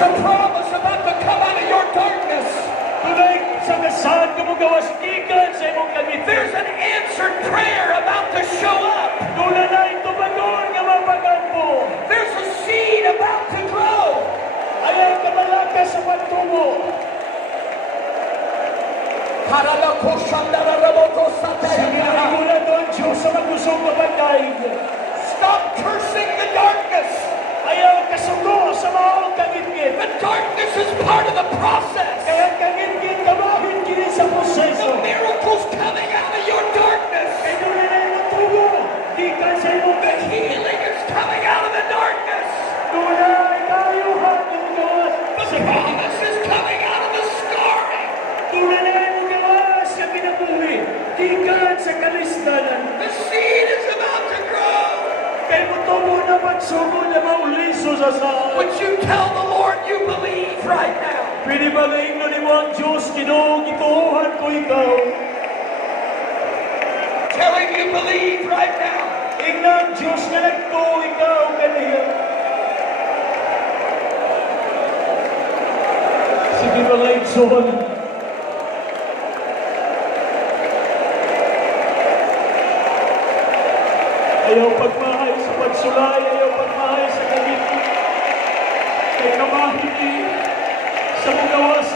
There's a promise about to come out of your darkness. Tunay sa kasaad ka mo gawas ikan sa imong kagit. There's an answered prayer about to show up. Tula na ito bagon nga mapagampo. There's a seed about to grow. Ayaw ka malakas sa pagtubo. Sinigura doon Diyos sa magusong kapatay. Stop cursing the darkness. Ayaw kasugo sa maong kagit-git. The darkness is part of the process. Kaya kagit-git kamahit kini sa The proseso. miracle's coming out of your darkness. Kaya doon na yung tubo. Di ka sa imong The healing is coming out of the darkness. Tula ay kayuhan ng gawas. The promise is coming out of the scarring. Tula na yung gawas sa pinabuhi. Di ka sa kalistanan. The seed is about to grow. Kaya mo tubo na magsugo na mauliso sa saan. Would you tell the Lord you believe right now? Pwede ba na ingnan mo ang Diyos, Ginoo, gituuhan ko ikaw. Tell him you believe right now. Ingnan Diyos nga nagtuo ikaw kaniya. Sige mga igsoon. Ayaw pagmahay sa pagsulay, ayaw pagmahay sa kagit. Kay kamahiti sa mga gawas